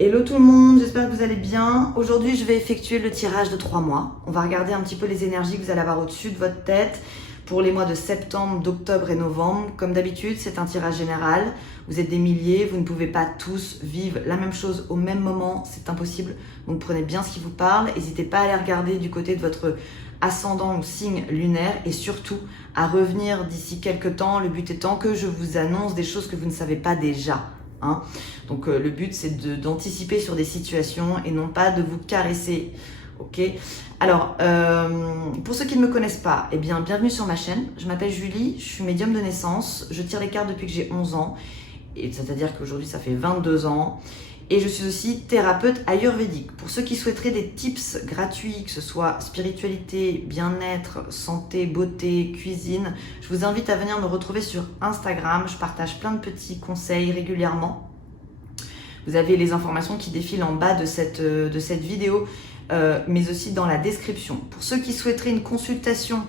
Hello tout le monde, j'espère que vous allez bien. Aujourd'hui, je vais effectuer le tirage de 3 mois. On va regarder un petit peu les énergies que vous allez avoir au-dessus de votre tête pour les mois de septembre, d'octobre et novembre. Comme d'habitude, c'est un tirage général. Vous êtes des milliers, vous ne pouvez pas tous vivre la même chose au même moment, c'est impossible. Donc prenez bien ce qui vous parle. N'hésitez pas à aller regarder du côté de votre ascendant ou signe lunaire et surtout à revenir d'ici quelques temps. Le but étant que je vous annonce des choses que vous ne savez pas déjà. Hein. Donc le but c'est d'anticiper sur des situations et non pas de vous caresser. Ok. Alors pour ceux qui ne me connaissent pas, eh bien bienvenue sur ma chaîne. Je m'appelle Julie, je suis médium de naissance. Je tire les cartes depuis que j'ai 11 ans. Et c'est-à-dire qu'aujourd'hui ça fait 22 ans. Et je suis aussi thérapeute ayurvédique. Pour ceux qui souhaiteraient des tips gratuits, que ce soit spiritualité, bien-être, santé, beauté, cuisine, je vous invite à venir me retrouver sur Instagram. Je partage plein de petits conseils régulièrement. Vous avez les informations qui défilent en bas de cette vidéo, mais aussi dans la description. Pour ceux qui souhaiteraient une consultation,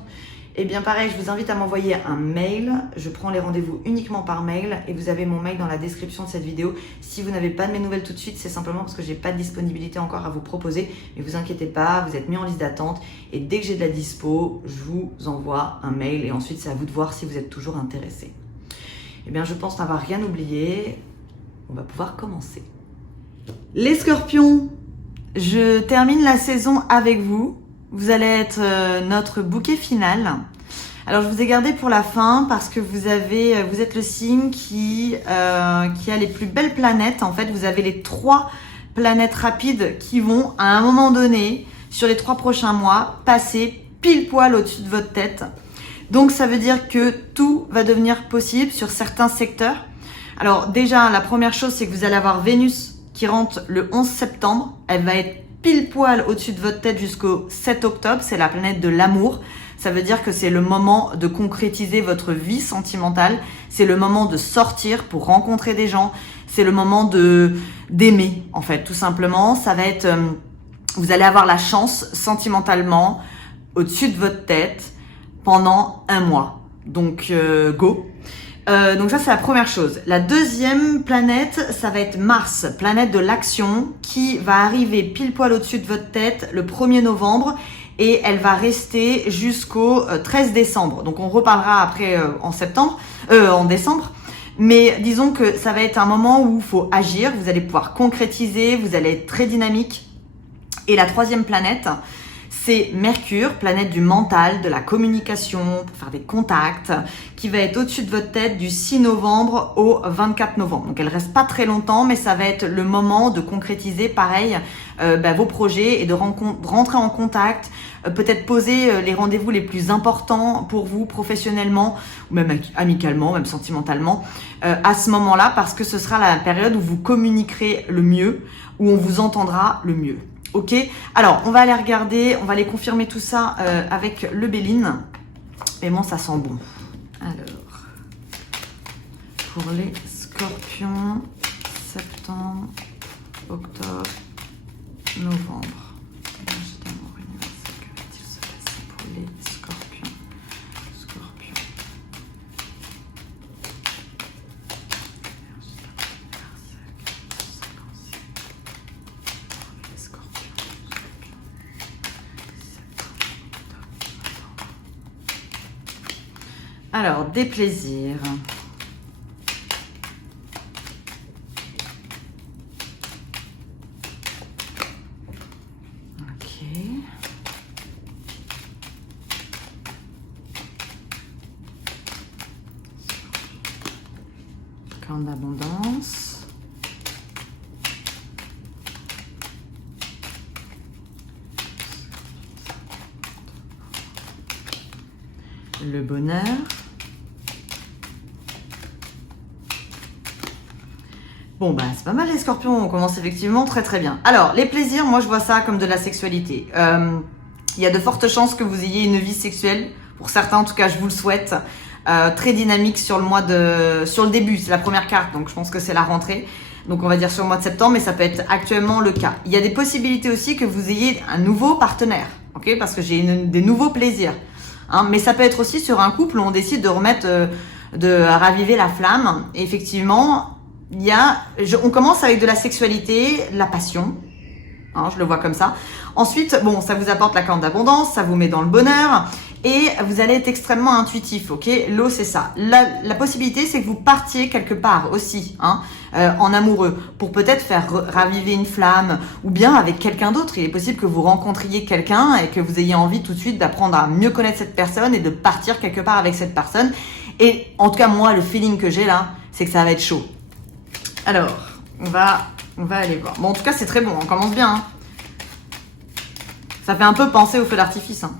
eh bien pareil, je vous invite à m'envoyer un mail. Je prends les rendez-vous uniquement par mail et vous avez mon mail dans la description de cette vidéo. Si vous n'avez pas de mes nouvelles tout de suite, c'est simplement parce que j'ai pas de disponibilité encore à vous proposer. Mais vous inquiétez pas, vous êtes mis en liste d'attente et dès que j'ai de la dispo, je vous envoie un mail et ensuite c'est à vous de voir si vous êtes toujours intéressé. Eh bien je pense n'avoir rien oublié. On va pouvoir commencer. Les scorpions, je termine la saison avec vous. Vous allez être notre bouquet final. Alors, je vous ai gardé pour la fin parce que vous êtes le signe qui a les plus belles planètes. En fait, vous avez les 3 planètes rapides qui vont, à un moment donné, sur les 3 prochains mois, passer pile poil au-dessus de votre tête. Donc, ça veut dire que tout va devenir possible sur certains secteurs. Alors, déjà, la première chose, c'est que vous allez avoir Vénus qui rentre le 11 septembre. Elle va être pile poil au-dessus de votre tête jusqu'au 7 octobre, c'est la planète de l'amour. Ça veut dire que c'est le moment de concrétiser votre vie sentimentale, c'est le moment de sortir pour rencontrer des gens, c'est le moment d'aimer en fait, tout simplement. Ça va être, vous allez avoir la chance sentimentalement au-dessus de votre tête pendant 1 mois. Donc go. Donc ça c'est la première chose. La deuxième planète, ça va être Mars, planète de l'action, qui va arriver pile poil au-dessus de votre tête le 1er novembre et elle va rester jusqu'au 13 décembre. Donc on reparlera après en décembre. Mais disons que ça va être un moment où il faut agir, vous allez pouvoir concrétiser, vous allez être très dynamique. Et la troisième planète, c'est Mercure, planète du mental, de la communication, pour faire des contacts, qui va être au-dessus de votre tête du 6 novembre au 24 novembre. Donc elle reste pas très longtemps, mais ça va être le moment de concrétiser pareil vos projets et de rentrer en contact, peut-être poser les rendez-vous les plus importants pour vous professionnellement, ou même amicalement, même sentimentalement, à ce moment-là, parce que ce sera la période où vous communiquerez le mieux, où on vous entendra le mieux. Ok, alors on va aller regarder, on va aller confirmer tout ça avec le Béline. Mais bon, ça sent bon. Alors, pour les scorpions, septembre, octobre, novembre. Que va-t-il se passer pour les scorpions? Alors, des plaisirs. Ok. Corne d'abondance. Le bonheur. Bon bah c'est pas mal les scorpions, on commence effectivement très très bien. Alors les plaisirs, moi je vois ça comme de la sexualité. Il y a de fortes chances que vous ayez une vie sexuelle, pour certains en tout cas je vous le souhaite, très dynamique sur le début, c'est la première carte, donc je pense que c'est la rentrée. Donc on va dire sur le mois de septembre, mais ça peut être actuellement le cas. Il y a des possibilités aussi que vous ayez un nouveau partenaire, ok, parce que j'ai des nouveaux plaisirs. Hein, mais ça peut être aussi sur un couple où on décide de remettre, de raviver la flamme. Et effectivement, on commence avec de la sexualité, la passion, hein, je le vois comme ça. Ensuite, bon, ça vous apporte la corde d'abondance, ça vous met dans le bonheur et vous allez être extrêmement intuitif, ok? L'eau, c'est ça. La possibilité, c'est que vous partiez quelque part aussi, hein, en amoureux, pour peut-être faire raviver une flamme ou bien avec quelqu'un d'autre. Il est possible que vous rencontriez quelqu'un et que vous ayez envie tout de suite d'apprendre à mieux connaître cette personne et de partir quelque part avec cette personne. Et en tout cas, moi, le feeling que j'ai là, c'est que ça va être chaud. Alors, on va aller voir. Bon, en tout cas, c'est très bon, on commence bien, hein. Ça fait un peu penser au feu d'artifice, hein.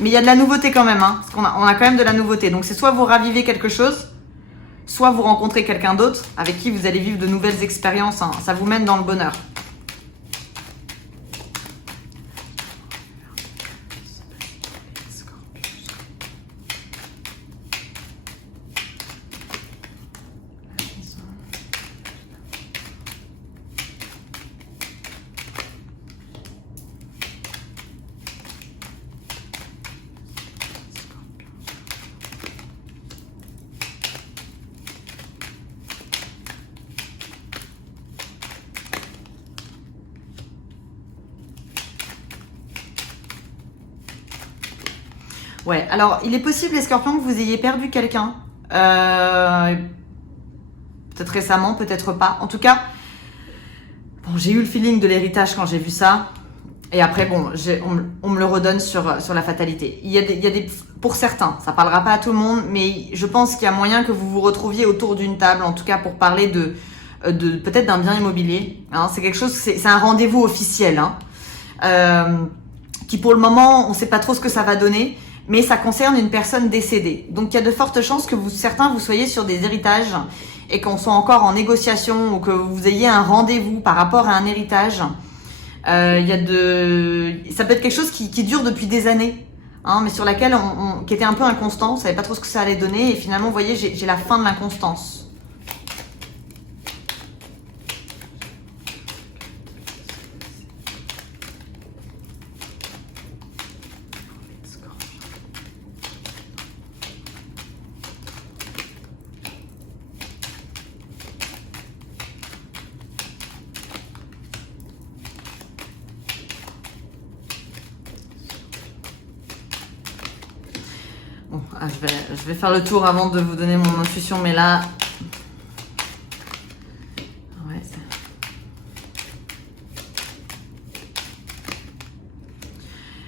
Mais il y a de la nouveauté quand même, hein, parce qu'on a quand même de la nouveauté. Donc c'est soit vous ravivez quelque chose, soit vous rencontrez quelqu'un d'autre avec qui vous allez vivre de nouvelles expériences, hein. Ça vous mène dans le bonheur. Ouais, alors il est possible, les scorpions, que vous ayez perdu quelqu'un. Peut-être récemment, peut-être pas. En tout cas, bon, j'ai eu le feeling de l'héritage quand j'ai vu ça. Et après, bon, on me le redonne sur la fatalité. Il y a des, pour certains, ça parlera pas à tout le monde, mais je pense qu'il y a moyen que vous vous retrouviez autour d'une table, en tout cas pour parler de peut-être d'un bien immobilier. Hein, c'est quelque chose, c'est un rendez-vous officiel, hein, qui pour le moment, on sait pas trop ce que ça va donner. Mais ça concerne une personne décédée. Donc il y a de fortes chances que certains vous soyez sur des héritages et qu'on soit encore en négociation ou que vous ayez un rendez-vous par rapport à un héritage. Ça peut être quelque chose qui dure depuis des années, hein, mais sur laquelle qui était un peu inconstant. On savait pas trop ce que ça allait donner et finalement, vous voyez, j'ai la fin de l'inconstance. Bon, je vais faire le tour avant de vous donner mon intuition, mais là... Ouais.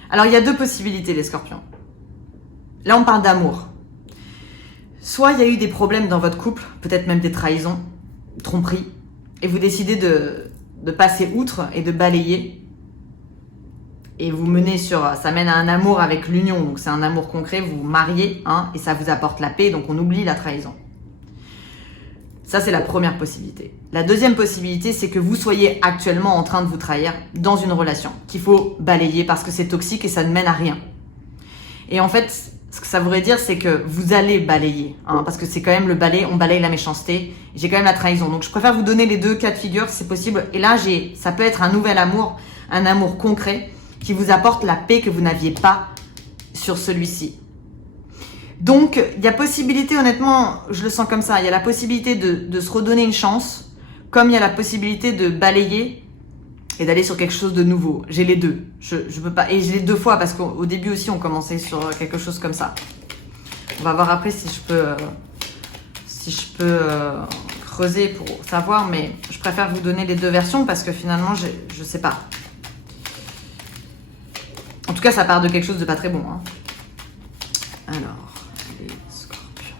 Alors, il y a deux possibilités, les scorpions. Là, on parle d'amour. Soit il y a eu des problèmes dans votre couple, peut-être même des trahisons, tromperies, et vous décidez de passer outre et de balayer. Et vous menez ça mène à un amour avec l'union, donc c'est un amour concret, vous vous mariez, hein, et ça vous apporte la paix, donc on oublie la trahison. Ça, c'est la première possibilité. La deuxième possibilité, c'est que vous soyez actuellement en train de vous trahir dans une relation qu'il faut balayer parce que c'est toxique et ça ne mène à rien. Et en fait, ce que ça voudrait dire, c'est que vous allez balayer, hein, parce que c'est quand même le balai, on balaye la méchanceté, j'ai quand même la trahison. Donc je préfère vous donner les deux cas de figure si c'est possible. Et là, ça peut être un nouvel amour, un amour concret, qui vous apporte la paix que vous n'aviez pas sur celui-ci. Donc, il y a possibilité, honnêtement, je le sens comme ça, il y a la possibilité de se redonner une chance, comme il y a la possibilité de balayer et d'aller sur quelque chose de nouveau. J'ai les deux. Je peux pas, et je l'ai deux fois parce qu'au début aussi, on commençait sur quelque chose comme ça. On va voir après si je peux creuser pour savoir, mais je préfère vous donner les deux versions parce que finalement, je sais pas. En tout cas, ça part de quelque chose de pas très bon, hein. Alors, les scorpions.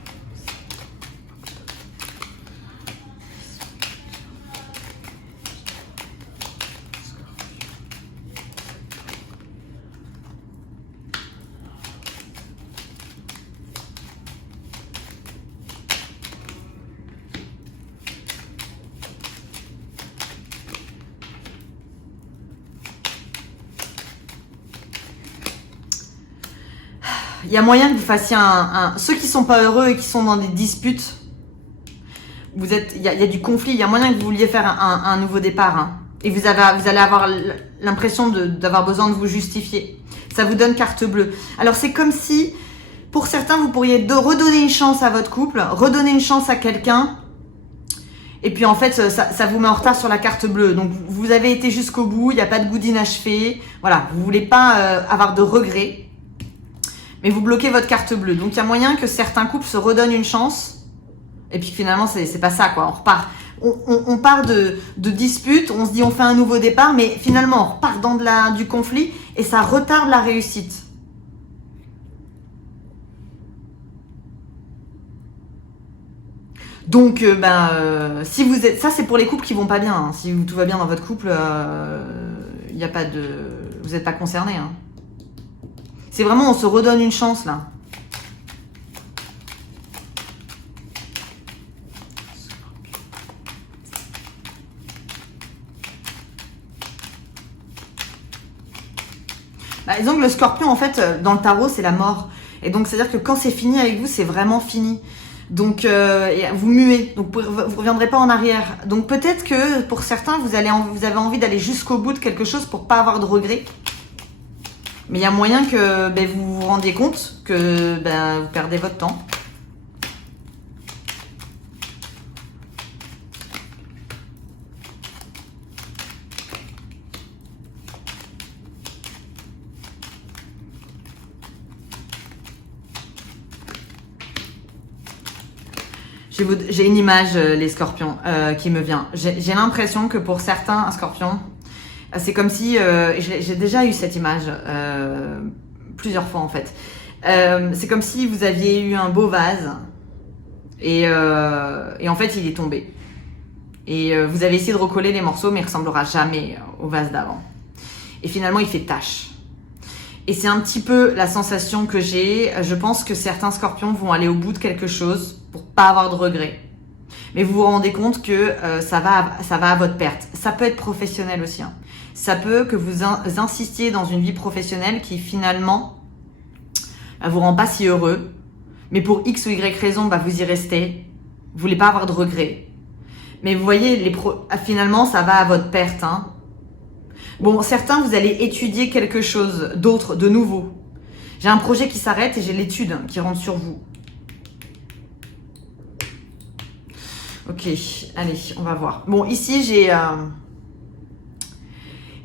Il y a moyen que vous fassiez ceux qui sont pas heureux et qui sont dans des disputes, il y a du conflit, il y a moyen que vous vouliez faire un nouveau départ, hein. Et vous allez avoir l'impression d'avoir besoin de vous justifier. Ça vous donne carte bleue. Alors c'est comme si, Pour certains, vous pourriez redonner une chance à votre couple, redonner une chance à quelqu'un. Et puis en fait, ça vous met en retard sur la carte bleue. Donc vous avez été jusqu'au bout, il n'y a pas de goût d'inachevé. Voilà, vous voulez pas avoir de regrets. Mais vous bloquez votre carte bleue. Donc il y a moyen que certains couples se redonnent une chance. Et puis finalement, c'est pas ça, quoi. On repart. On part de disputes, on se dit on fait un nouveau départ, mais finalement on repart dans du conflit et ça retarde la réussite. Donc, si vous êtes, ça c'est pour les couples qui vont pas bien. Hein. Si tout va bien dans votre couple, y a pas de, vous n'êtes pas concerné. Hein. C'est vraiment, on se redonne une chance là. Disons que le scorpion, en fait, dans le tarot, c'est la mort. Et donc, c'est-à-dire que quand c'est fini avec vous, c'est vraiment fini. Donc, vous muez. Donc, vous reviendrez pas en arrière. Donc, peut-être que pour certains, vous avez envie d'aller jusqu'au bout de quelque chose pour pas avoir de regrets. Mais il y a moyen que vous vous rendiez compte que vous perdez votre temps. J'ai une image, les scorpions, qui me vient. J'ai l'impression que pour certains scorpions, c'est comme si, j'ai déjà eu cette image plusieurs fois en fait. C'est comme si vous aviez eu un beau vase et en fait il est tombé. Et vous avez essayé de recoller les morceaux mais il ressemblera jamais au vase d'avant. Et finalement il fait tache. Et c'est un petit peu la sensation que j'ai. Je pense que certains scorpions vont aller au bout de quelque chose pour pas avoir de regrets. Mais vous vous rendez compte que ça va à votre perte. Ça peut être professionnel aussi. Hein. Ça peut que vous insistiez dans une vie professionnelle qui finalement vous rend pas si heureux. Mais pour X ou Y raison, vous y restez. Vous voulez pas avoir de regrets. Mais vous voyez, finalement, ça va à votre perte. Hein. Bon, certains, vous allez étudier quelque chose d'autre, de nouveau. J'ai un projet qui s'arrête et j'ai l'étude qui rentre sur vous. Ok, allez, on va voir. Bon, ici,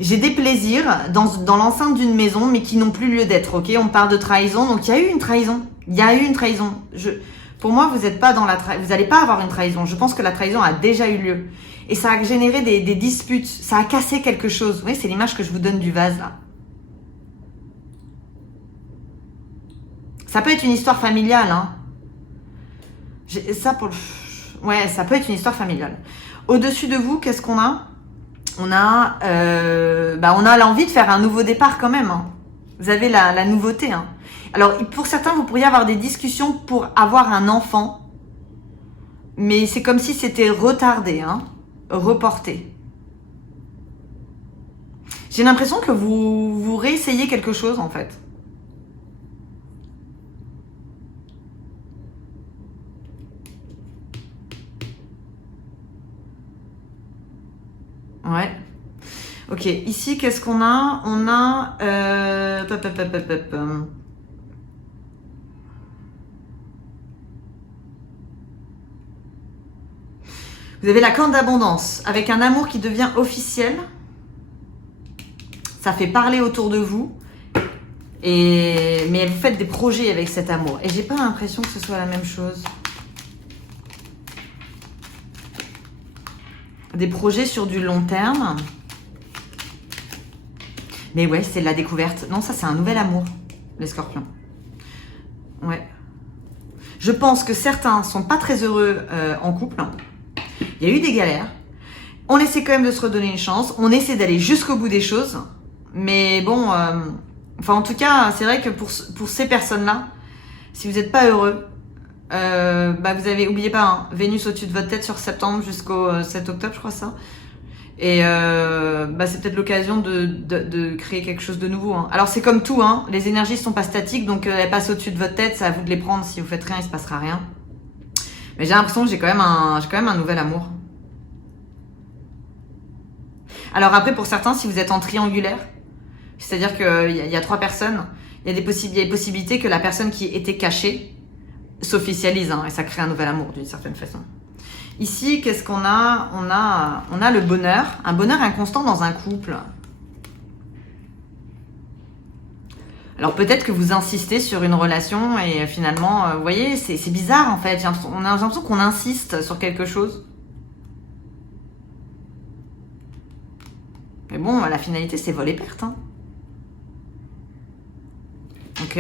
j'ai des plaisirs dans l'enceinte d'une maison, mais qui n'ont plus lieu d'être, ok? On parle de trahison, donc il y a eu une trahison. Il y a eu une trahison. Pour moi, vous n'êtes pas dans la trahison. Vous n'allez pas avoir une trahison. Je pense que la trahison a déjà eu lieu. Et ça a généré des disputes. Ça a cassé quelque chose. Vous voyez, c'est l'image que je vous donne du vase, là. Ça peut être une histoire familiale, hein. Ouais, ça peut être une histoire familiale. Au-dessus de vous, qu'est-ce qu'on a? On a l'envie de faire un nouveau départ quand même. Hein. Vous avez la nouveauté. Hein. Alors, pour certains, vous pourriez avoir des discussions pour avoir un enfant. Mais c'est comme si c'était retardé, hein, reporté. J'ai l'impression que vous réessayez quelque chose, en fait. Ouais. Ok, ici, qu'est-ce qu'on a? On a... Vous avez la corde d'abondance, avec un amour qui devient officiel. Ça fait parler autour de vous. Mais vous faites des projets avec cet amour. Et j'ai pas l'impression que ce soit la même chose. Des projets sur du long terme. Mais ouais, c'est de la découverte. Non, ça, c'est un nouvel amour, les scorpions. Ouais. Je pense que certains sont pas très heureux en couple. Il y a eu des galères. On essaie quand même de se redonner une chance. On essaie d'aller jusqu'au bout des choses. Mais bon, en tout cas, c'est vrai que pour ces personnes-là, si vous n'êtes pas heureux, vous avez, oubliez pas, hein, Vénus au-dessus de votre tête sur septembre jusqu'au 7 octobre, je crois ça. Et c'est peut-être l'occasion de créer quelque chose de nouveau. Hein. Alors c'est comme tout, hein, les énergies sont pas statiques, donc elles passent au-dessus de votre tête, c'est à vous de les prendre. Si vous faites rien, il se passera rien. Mais j'ai l'impression que j'ai quand même un nouvel amour. Alors après, pour certains, si vous êtes en triangulaire, c'est-à-dire qu'il y a 3 personnes, Il y a des possibilités que la personne qui était cachée s'officialise, hein, et ça crée un nouvel amour d'une certaine façon. Ici, qu'est-ce qu'on a? On a le bonheur, un bonheur inconstant dans un couple. Alors peut-être que vous insistez sur une relation et finalement, vous voyez, c'est bizarre en fait. On a l'impression qu'on insiste sur quelque chose. Mais bon, la finalité, c'est vol et perte. Hein. Ok.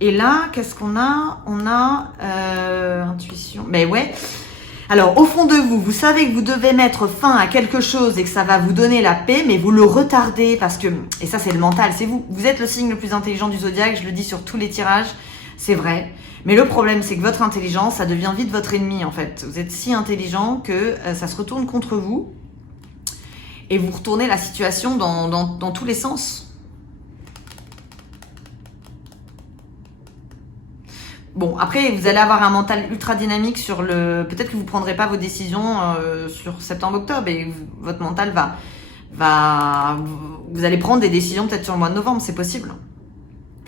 Et là, qu'est-ce qu'on a? On a intuition. Mais ouais. Alors, au fond de vous, vous savez que vous devez mettre fin à quelque chose et que ça va vous donner la paix, mais vous le retardez parce que, et ça c'est le mental, c'est vous. Vous êtes le signe le plus intelligent du zodiaque, je le dis sur tous les tirages, c'est vrai. Mais le problème, c'est que votre intelligence, ça devient vite votre ennemi en fait. Vous êtes si intelligent que ça se retourne contre vous et vous retournez la situation dans tous les sens. Bon, après, vous allez avoir un mental ultra dynamique sur le... Peut-être que vous ne prendrez pas vos décisions sur septembre-octobre et votre mental va... Vous allez prendre des décisions peut-être sur le mois de novembre, c'est possible.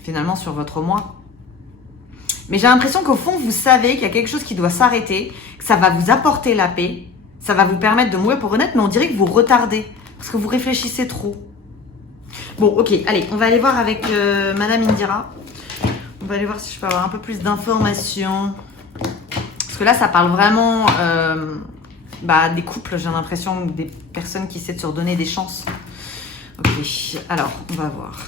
Finalement, sur votre mois. Mais j'ai l'impression qu'au fond, vous savez qu'il y a quelque chose qui doit s'arrêter, que ça va vous apporter la paix, ça va vous permettre de mourir pour honnête, mais on dirait que vous retardez, parce que vous réfléchissez trop. Bon, ok, allez, on va aller voir avec Madame Indira. On va aller voir si je peux avoir un peu plus d'informations. Parce que là, ça parle vraiment des couples, j'ai l'impression, ou des personnes qui essaient de se redonner des chances. Ok, alors, on va voir.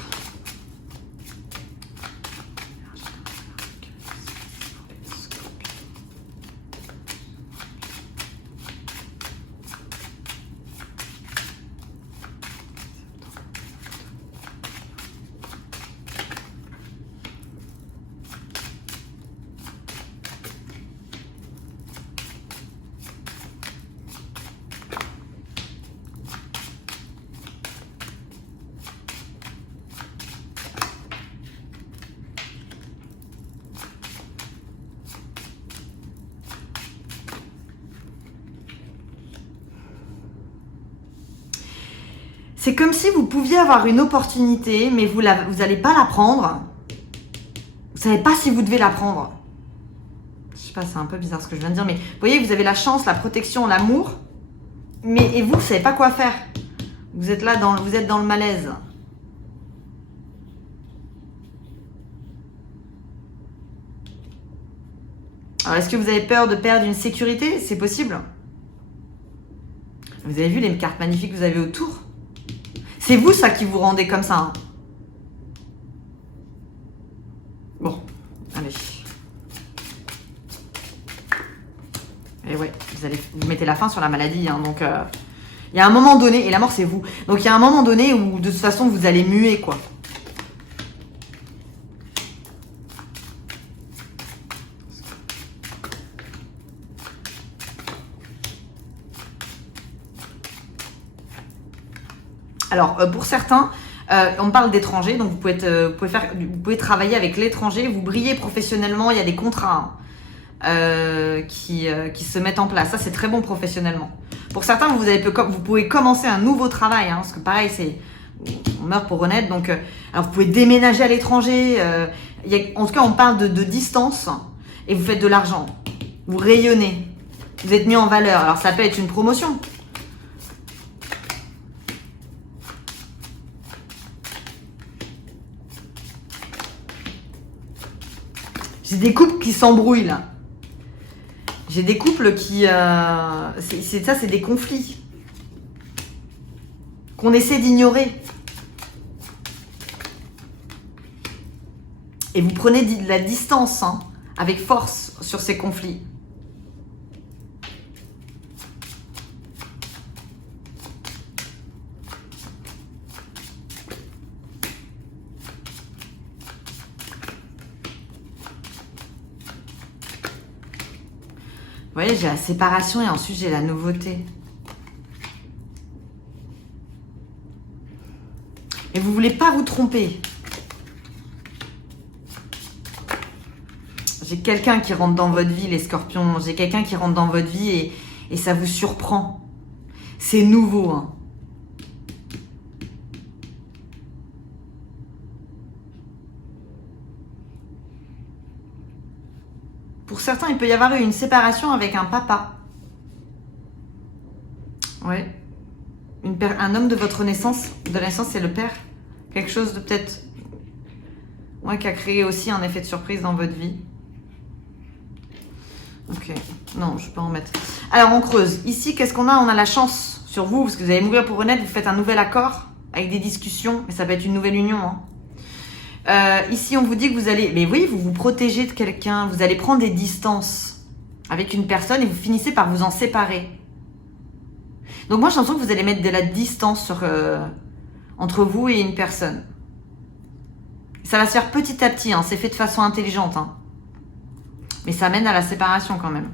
C'est comme si vous pouviez avoir une opportunité, mais vous n'allez pas la prendre. Vous savez pas si vous devez la prendre. Je sais pas, c'est un peu bizarre ce que je viens de dire, mais vous voyez, vous avez la chance, la protection, l'amour, et vous savez pas quoi faire. Vous êtes là, vous êtes dans le malaise. Alors, est-ce que vous avez peur de perdre une sécurité? C'est possible. Vous avez vu les cartes magnifiques que vous avez autour? C'est vous, ça, qui vous rendez comme ça. Hein. Bon, allez. Et ouais, vous mettez la fin sur la maladie. Hein, donc, il y a un moment donné, et la mort, c'est vous. Donc, il y a un moment donné où, de toute façon, vous allez muer, quoi. Alors, pour certains, on parle d'étrangers, donc vous pouvez travailler avec l'étranger, vous brillez professionnellement, il y a des contrats qui se mettent en place. Ça, c'est très bon professionnellement. Pour certains, vous pouvez commencer un nouveau travail, hein, parce que pareil, on meurt pour honnête, donc alors vous pouvez déménager à l'étranger. En tout cas, on parle de distance et vous faites de l'argent. Vous rayonnez, vous êtes mis en valeur. Alors, ça peut être une promotion. J'ai des couples qui s'embrouillent là. J'ai des couples qui... c'est des conflits. Qu'on essaie d'ignorer. Et vous prenez de la distance, hein, avec force sur ces conflits. Vous voyez, j'ai la séparation et ensuite j'ai la nouveauté. Et vous voulez pas vous tromper. J'ai quelqu'un qui rentre dans votre vie, les scorpions. J'ai quelqu'un qui rentre dans votre vie et ça vous surprend. C'est nouveau, hein. certains, il peut y avoir eu une séparation avec un papa. Ouais. Un homme de votre naissance. De la naissance, c'est le père. Quelque chose de peut-être... Ouais, qui a créé aussi un effet de surprise dans votre vie. Ok. Non, je peux en mettre. Alors, on creuse. Ici, qu'est-ce qu'on a? On a la chance sur vous, parce que vous allez mourir pour renaître. Vous faites un nouvel accord avec des discussions. Mais ça peut être une nouvelle union, hein. Ici, on vous dit que vous allez... Mais oui, vous vous protégez de quelqu'un. Vous allez prendre des distances avec une personne et vous finissez par vous en séparer. Donc moi, j'ai l'impression que vous allez mettre de la distance entre vous et une personne. Ça va se faire petit à petit. Hein. C'est fait de façon intelligente. Hein. Mais ça mène à la séparation quand même.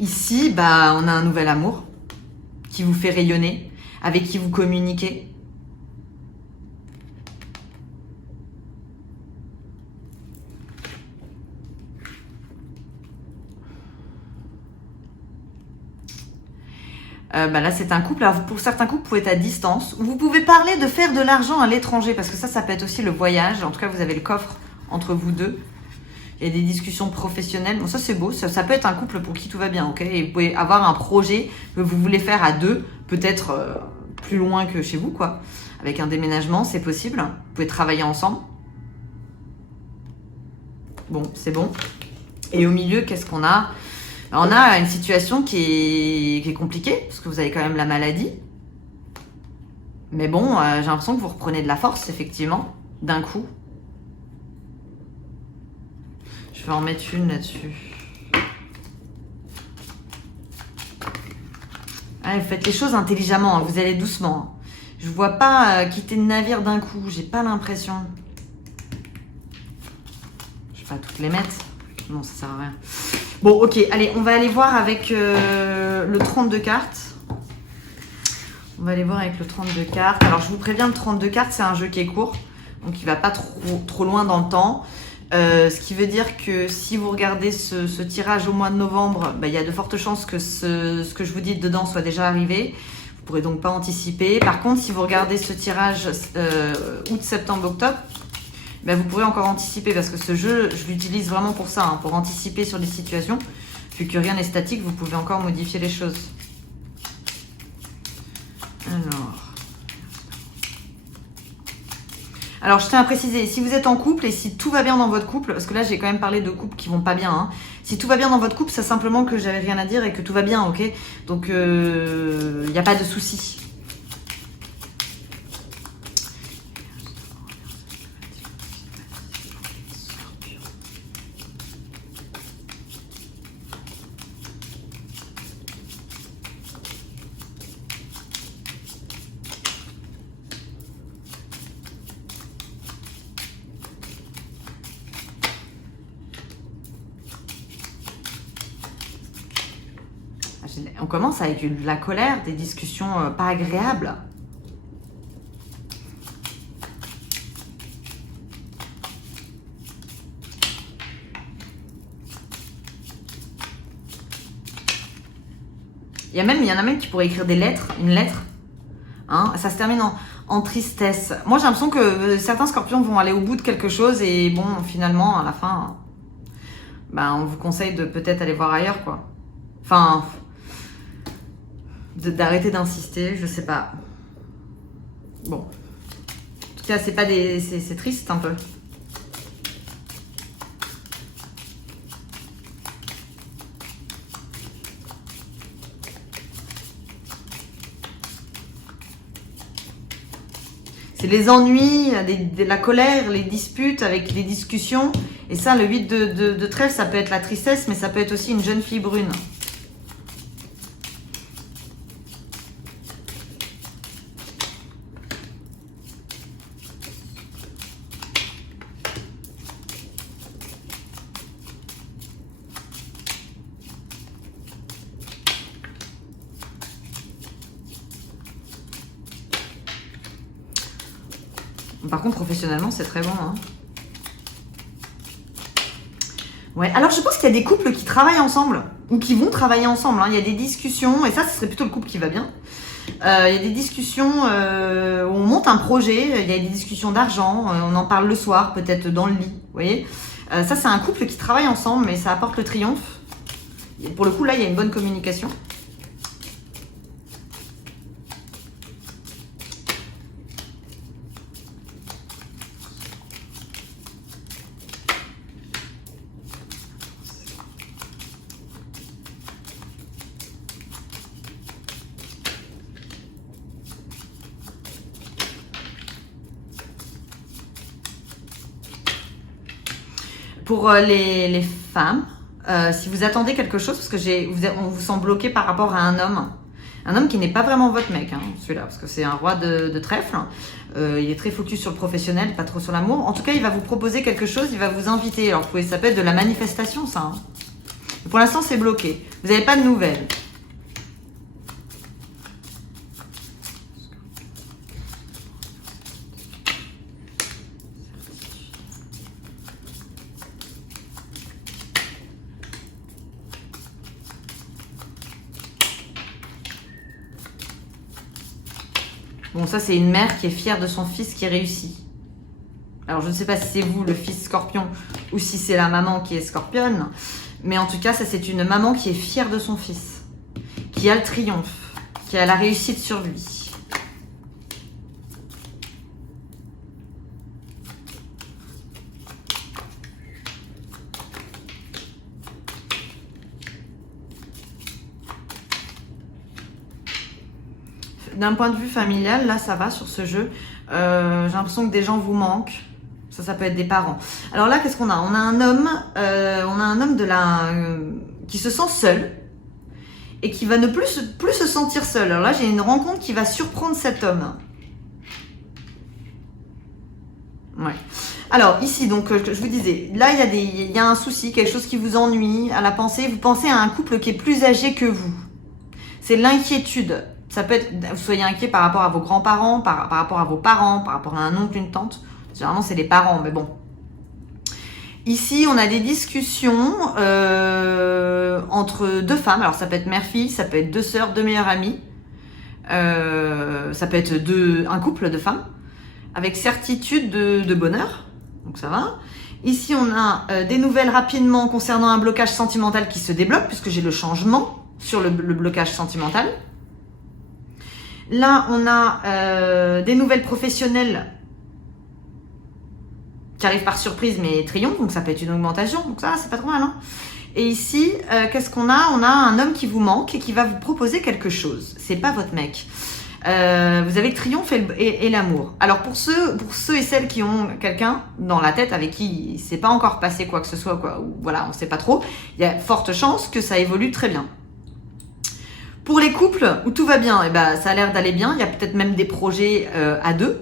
Ici, bah, on a un nouvel amour qui vous fait rayonner, avec qui vous communiquez. Bah là, c'est un couple. Alors, pour certains couples, vous pouvez être à distance. Vous pouvez parler de faire de l'argent à l'étranger, parce que ça peut être aussi le voyage. En tout cas, vous avez le coffre entre vous deux. Il y a des discussions professionnelles. Bon, ça, c'est beau. Ça peut être un couple pour qui tout va bien, ok? Et vous pouvez avoir un projet que vous voulez faire à deux, peut-être plus loin que chez vous, quoi. Avec un déménagement, c'est possible. Vous pouvez travailler ensemble. Bon, c'est bon. Et au milieu, qu'est-ce qu'on a? On a une situation qui est compliquée, parce que vous avez quand même la maladie. Mais bon, j'ai l'impression que vous reprenez de la force, effectivement, d'un coup. Je vais en mettre une là-dessus. Ouais, vous faites les choses intelligemment, hein, vous allez doucement. Je vois pas quitter le navire d'un coup, j'ai pas l'impression. Je vais pas toutes les mettre. Non, ça sert à rien. Bon, ok, allez, on va aller voir avec le 32 cartes. On va aller voir avec le 32 cartes. Alors, je vous préviens, le 32 cartes, c'est un jeu qui est court. Donc, il va pas trop loin dans le temps. Ce qui veut dire que si vous regardez ce tirage au mois de novembre, bah, il y a de fortes chances que ce que je vous dis dedans soit déjà arrivé. Vous ne pourrez donc pas anticiper. Par contre, si vous regardez ce tirage août, septembre, octobre, bah, vous pourrez encore anticiper parce que ce jeu, je l'utilise vraiment pour ça, hein, pour anticiper sur des situations. Vu que rien n'est statique, vous pouvez encore modifier les choses. Alors, je tiens à préciser, si vous êtes en couple et si tout va bien dans votre couple, parce que là, j'ai quand même parlé de couples qui vont pas bien, hein. Si tout va bien dans votre couple, c'est simplement que j'avais rien à dire et que tout va bien, ok? Donc, il n'y a pas de souci. On commence avec de la colère, des discussions pas agréables. Il y en a même qui pourraient écrire une lettre. Hein, ça se termine en tristesse. Moi, j'ai l'impression que certains scorpions vont aller au bout de quelque chose et bon, finalement, à la fin, ben, on vous conseille de peut-être aller voir ailleurs, quoi. Enfin... d'arrêter d'insister, je sais pas. Bon. En tout cas, c'est pas des... c'est triste un peu. C'est les ennuis, la colère, les disputes avec les discussions. Et ça, le 8 de trèfle, ça peut être la tristesse, mais ça peut être aussi une jeune fille brune. Par contre, professionnellement, c'est très bon. Hein. Ouais, alors je pense qu'il y a des couples qui travaillent ensemble, ou qui vont travailler ensemble. Hein. Il y a des discussions, et ça, ce serait plutôt le couple qui va bien. Il y a des discussions où on monte un projet, il y a des discussions d'argent, on en parle le soir, peut-être dans le lit, vous voyez. Ça, c'est un couple qui travaille ensemble, mais ça apporte le triomphe. Et pour le coup, là, il y a une bonne communication. Pour les femmes, si vous attendez quelque chose, parce que on vous sent bloqué par rapport à un homme qui n'est pas vraiment votre mec, hein, celui-là, parce que c'est un roi de trèfle. Il est très focus sur le professionnel, pas trop sur l'amour. En tout cas, il va vous proposer quelque chose, il va vous inviter. Alors, ça peut être de la manifestation, ça. Hein. Pour l'instant, c'est bloqué. Vous n'avez pas de nouvelles. Bon, ça, c'est une mère qui est fière de son fils qui réussit. Alors, je ne sais pas si c'est vous, le fils scorpion, ou si c'est la maman qui est scorpionne. Mais en tout cas, ça, c'est une maman qui est fière de son fils. Qui a le triomphe. Qui a la réussite sur lui. D'un point de vue familial, là, ça va sur ce jeu. J'ai l'impression que des gens vous manquent. Ça peut être des parents. Alors là, qu'est-ce qu'on a? On a un homme qui se sent seul et qui va ne plus se sentir seul. Alors là, j'ai une rencontre qui va surprendre cet homme. Ouais. Alors ici, donc, je vous disais, là, il y a un souci, quelque chose qui vous ennuie à la pensée. Vous pensez à un couple qui est plus âgé que vous. C'est l'inquiétude. Ça peut être, vous soyez inquiet par rapport à vos grands-parents, par rapport à vos parents, par rapport à un oncle, une tante. Généralement, c'est les parents, mais bon. Ici, on a des discussions entre deux femmes. Alors, ça peut être mère-fille, ça peut être deux sœurs, deux meilleures amies. Ça peut être un couple de femmes avec certitude de bonheur. Donc, ça va. Ici, on a des nouvelles rapidement concernant un blocage sentimental qui se débloque, puisque j'ai le changement sur le blocage sentimental. Là, on a des nouvelles professionnelles qui arrivent par surprise mais triomphe, donc ça peut être une augmentation, donc ça, c'est pas trop mal. Hein. Et ici, qu'est-ce qu'on a? On a un homme qui vous manque et qui va vous proposer quelque chose. C'est pas votre mec. Vous avez le triomphe et l'amour. Alors pour ceux et celles qui ont quelqu'un dans la tête avec qui il s'est pas encore passé quoi que ce soit, quoi, ou voilà, on sait pas trop, il y a forte chance que ça évolue très bien. Pour les couples où tout va bien, eh ben, ça a l'air d'aller bien. Il y a peut-être même des projets à deux,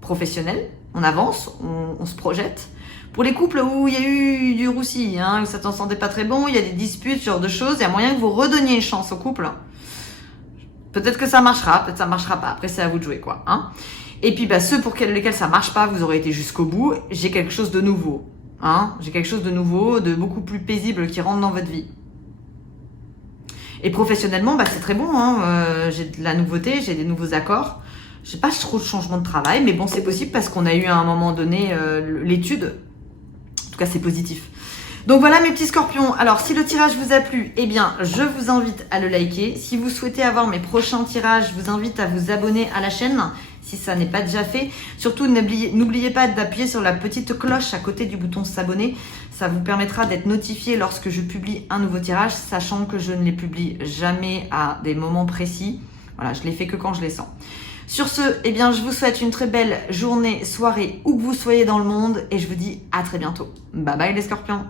professionnels. On avance, on se projette. Pour les couples où il y a eu du roussi, hein, où ça ne sentait pas très bon, il y a des disputes, ce genre de choses, il y a moyen que vous redonniez une chance au couple. Peut-être que ça marchera, peut-être que ça marchera pas. Après, c'est à vous de jouer, quoi. Hein. Et puis, bah, ceux pour lesquels ça marche pas, vous aurez été jusqu'au bout. J'ai quelque chose de nouveau. Hein. J'ai quelque chose de nouveau, de beaucoup plus paisible qui rentre dans votre vie. Et professionnellement, bah, c'est très bon. Hein. J'ai de la nouveauté, j'ai des nouveaux accords. J'ai pas trop de changement de travail, mais bon, c'est possible parce qu'on a eu à un moment donné l'étude. En tout cas, c'est positif. Donc voilà mes petits scorpions. Alors, si le tirage vous a plu, eh bien, je vous invite à le liker. Si vous souhaitez avoir mes prochains tirages, je vous invite à vous abonner à la chaîne, si ça n'est pas déjà fait. Surtout, n'oubliez pas d'appuyer sur la petite cloche à côté du bouton s'abonner. Ça vous permettra d'être notifié lorsque je publie un nouveau tirage, sachant que je ne les publie jamais à des moments précis. Voilà, je les fais que quand je les sens. Sur ce, eh bien, je vous souhaite une très belle journée, soirée, où que vous soyez dans le monde, et je vous dis à très bientôt. Bye bye les scorpions!